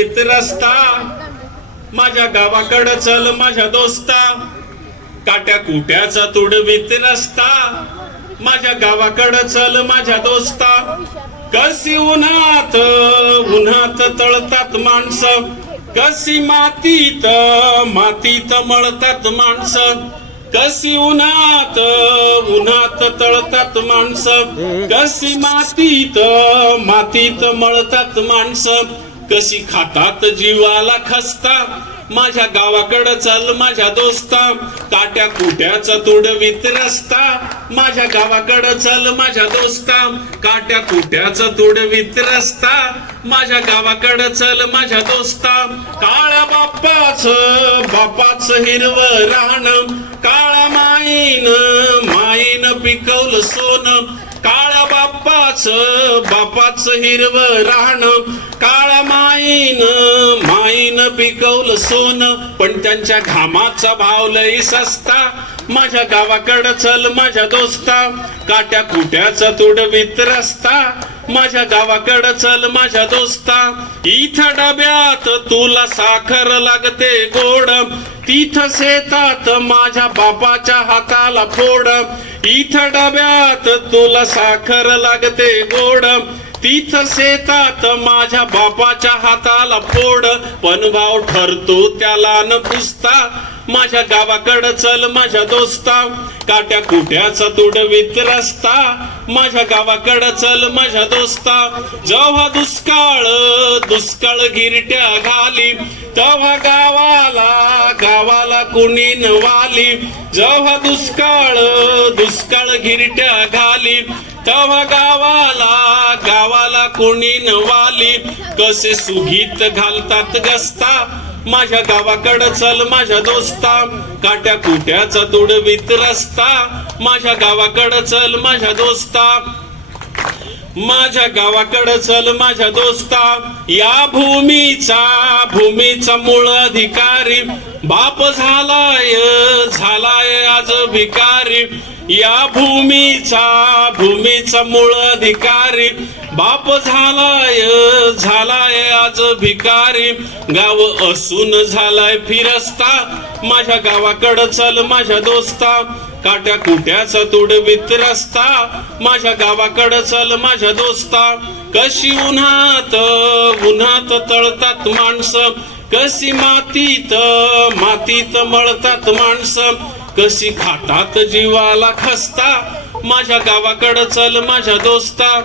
तुडवीत रस्ता. माझ्या गावाकडं चल माझ्या दोस्ता. काट्या कुट्याचा तुडवीत रस्ता. माझ्या गावाकडं चल माझ्या दोस्ता. कशी उन्हात उन्हात तळतात माणसं. कशी मातीत मातीत मळतात माणसं. कशी उन्हात उन्हात तळतात माणसं. कशी मातीत मातीत मळतात माणसं. कशी खातात जीवाला खसता? माझ्या गावाकडं चल माझ्या दोस्ता. काट्या कुट्याचा तुडवीत रस्ता माझ्या गावाकडं चल माझ्या दोस्ता. काट्या कुट्याचा तुडवीत रस्ता माझ्या गावाकडं चल माझ्या दोस्ता. काळ्या बाप्पाच बापाच हिरव राहण. काळ्या माईन पिकवलं सोनं बापाच बापाच हिरव राहणं काळ्या माईन माईन पिकवलं सोन पण त्यांच्या घामाचा भाव लई सस्ता. माझ्या गावाकडं चल माझ्या दोस्ता काट्या कुट्याचा तुडवीत रस्ता माझ्या गावाकडं चल माझ्या दोस्ता इथं डब्यात तुला साखर लागते गोड. तिथं शेतात माझ्या बापाच्या हाताला फोड. इथं डब्यात तुला साखर लागते गोड. तिथं शेतात माझ्या बापाच्या हाताला फोड. पण भाव ठरतो त्याला न पुसता. माझ्या गावाकडं चल माझ्या दोस्ता. काट्या कुट्याचा तुडवीत रस्ता. माझ्या गावाकडं चल माझ्या दोस्ता. जेव्हा दुष्काळ दुष्काळ गिरट्या घाली तेव्हा गावाला गावाला कुणी नवाली. वाली जेव्हा दुष्काळ दुष्काळ गिरट्या घाली तेव्हा गावाला गावाला कोणी नवाली. वाली कसे सुगीत घालतात गस्ता. माझ्या गावाकडं चल माझ्या दोस्ता. काट्या कुट्याचा तुडवीत रस्ता. माझ्या गावाकडं चल माझ्या दोस्ता. माझ्या गावाकडं चल माझ्या दोस्ता. या भूमीचा भूमीचा मूळ अधिकारी. बाप झालाय झालाय आज भिकारी. या भूमीचा भूमीचा मूळ अधिकारी. बाप झालाय झालाय आज भिकारी. गाव असून झालाय फिरस्ता. माझ्या गावाकडं चल माझ्या दोस्ता. काट्या कुट्याचा तुडवीत रस्ता माझ्या गावाकडं चल माझ्या दोस्ता. कशी उन्हात उन्हात तळतात माणसं. कशी मातीत मातीत मळतात माणसं. कशी खातात जीवाला खसता. माझ्या गावाकडं चल माझ्या दोस्ता.